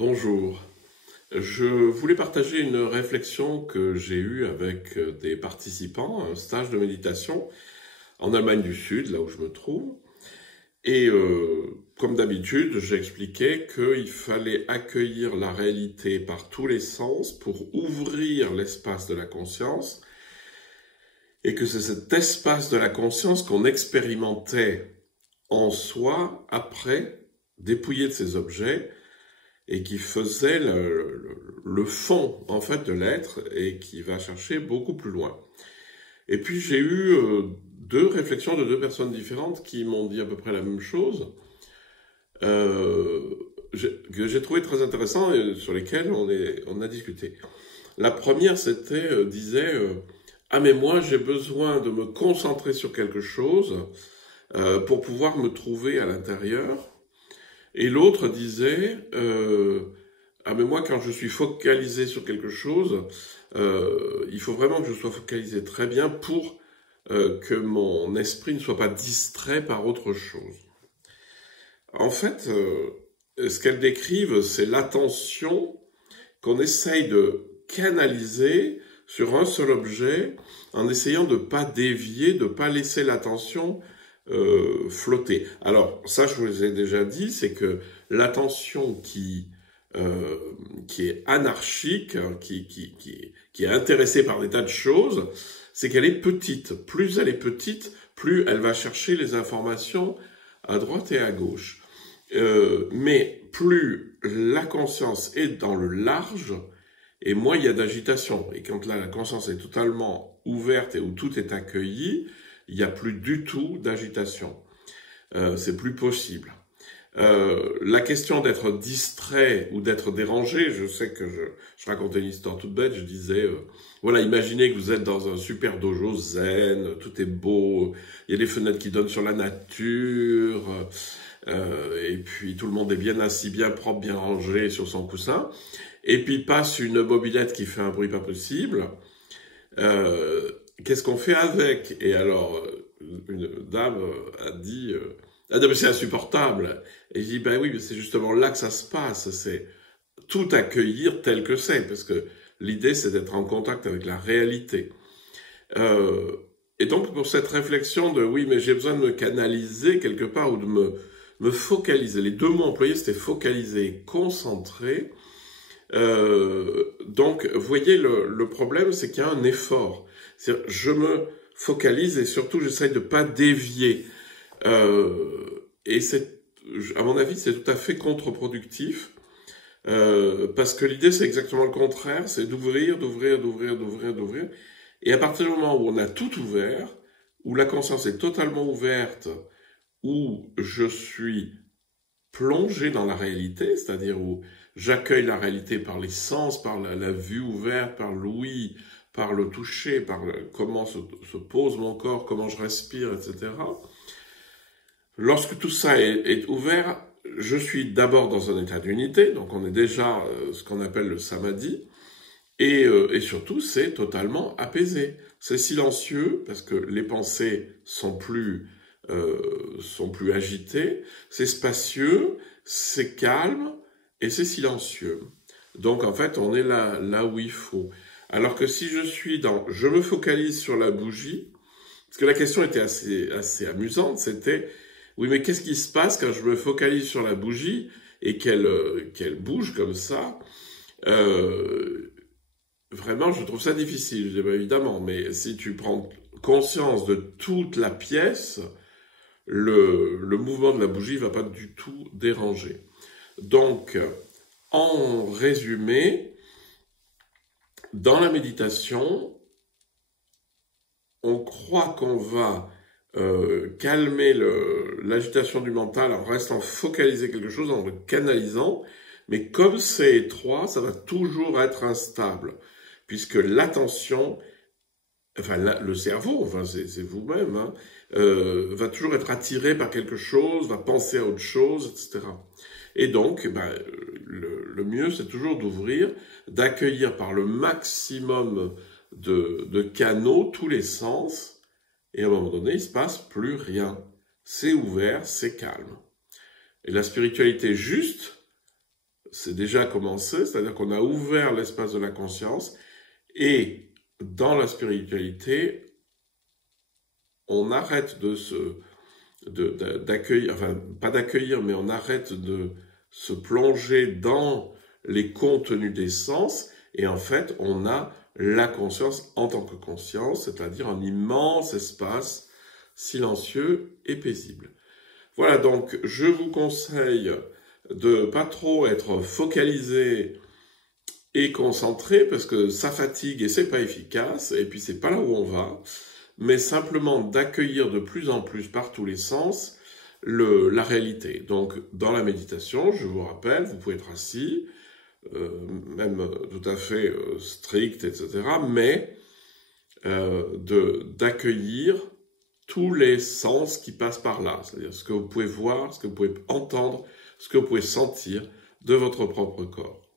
Bonjour, je voulais partager une réflexion que j'ai eue avec des participants à un stage de méditation en Allemagne du Sud, là où je me trouve. Et comme d'habitude, j'expliquais qu'il fallait accueillir la réalité par tous les sens pour ouvrir l'espace de la conscience et que c'est cet espace de la conscience qu'on expérimentait en soi après, dépouillé de ses objets, et qui faisait le fond en fait de l'être et qui va chercher beaucoup plus loin. Et puis j'ai eu deux réflexions de deux personnes différentes qui m'ont dit à peu près la même chose, que j'ai trouvé très intéressant et sur lesquelles on a discuté. La première disait ah mais moi j'ai besoin de me concentrer sur quelque chose pour pouvoir me trouver à l'intérieur. Et l'autre disait ah mais moi quand je suis focalisé sur quelque chose, il faut vraiment que je sois focalisé très bien pour que mon esprit ne soit pas distrait par autre chose. En fait, ce qu'elles décrivent, c'est l'attention qu'on essaye de canaliser sur un seul objet en essayant de ne pas dévier, de ne pas laisser l'attention flotter. Alors, ça, je vous ai déjà dit, c'est que l'attention qui est anarchique, qui est intéressée par des tas de choses, c'est qu'elle est petite. Plus elle est petite, plus elle va chercher les informations à droite et à gauche. Mais plus la conscience est dans le large, et moins il y a d'agitation. Et quand là, la conscience est totalement ouverte et où tout est accueilli, il n'y a plus du tout d'agitation. C'est plus possible. La question d'être distrait ou d'être dérangé, je sais que je racontais une histoire toute bête, je disais, voilà, imaginez que vous êtes dans un super dojo zen, tout est beau, il y a des fenêtres qui donnent sur la nature, et puis tout le monde est bien assis, bien propre, bien rangé sur son coussin, et puis passe une mobilette qui fait un bruit pas possible, qu'est-ce qu'on fait avec? Et alors, une dame a dit, ah non mais c'est insupportable. Et je dis, ben oui, mais c'est justement là que ça se passe, c'est tout accueillir tel que c'est, parce que l'idée c'est d'être en contact avec la réalité. Et donc pour cette réflexion de, oui, mais j'ai besoin de me canaliser quelque part, ou de me focaliser, les deux mots employés c'était focaliser et concentrer. Donc, vous voyez, le problème, c'est qu'il y a un effort. C'est-à-dire, je me focalise et surtout, j'essaye de pas dévier. Et à mon avis, c'est tout à fait contre-productif. Parce que l'idée, c'est exactement le contraire. C'est d'ouvrir. Et à partir du moment où on a tout ouvert, où la conscience est totalement ouverte, où je suis plongé dans la réalité, c'est-à-dire où j'accueille la réalité par les sens, par la vue ouverte, par l'ouïe, par le toucher, par comment se pose mon corps, comment je respire, etc. Lorsque tout ça est ouvert, je suis d'abord dans un état d'unité, donc on est déjà ce qu'on appelle le samadhi, et surtout c'est totalement apaisé. C'est silencieux parce que les pensées sont plus agitées, c'est spacieux, c'est calme, et c'est silencieux. Donc en fait, on est là où il faut. Alors que si je me focalise sur la bougie, parce que la question était assez amusante, c'était, oui mais qu'est-ce qui se passe quand je me focalise sur la bougie et qu'elle bouge comme ça? Vraiment, je trouve ça difficile, je dis, bah, évidemment, mais si tu prends conscience de toute la pièce, le mouvement de la bougie ne va pas du tout déranger. Donc, en résumé, dans la méditation, on croit qu'on va calmer l'agitation du mental en restant focalisé quelque chose, en le canalisant, mais comme c'est étroit, ça va toujours être instable, puisque l'attention, enfin le cerveau, enfin c'est vous-même, hein, va toujours être attiré par quelque chose, va penser à autre chose, etc. Et donc, le mieux, c'est toujours d'ouvrir, d'accueillir par le maximum de canaux tous les sens, et à un moment donné, il ne se passe plus rien. C'est ouvert, c'est calme. Et la spiritualité juste c'est déjà commencé, c'est-à-dire qu'on a ouvert l'espace de la conscience, et dans la spiritualité, on arrête d'accueillir, enfin pas d'accueillir, mais on arrête de se plonger dans les contenus des sens, et en fait, on a la conscience en tant que conscience, c'est-à-dire un immense espace silencieux et paisible. Voilà, donc je vous conseille de pas trop être focalisé et concentré, parce que ça fatigue et c'est pas efficace, et puis c'est pas là où on va, mais simplement d'accueillir de plus en plus par tous les sens la réalité. Donc dans la méditation, je vous rappelle, vous pouvez être assis, même tout à fait strict, etc., mais d'accueillir tous les sens qui passent par là, c'est-à-dire ce que vous pouvez voir, ce que vous pouvez entendre, ce que vous pouvez sentir de votre propre corps.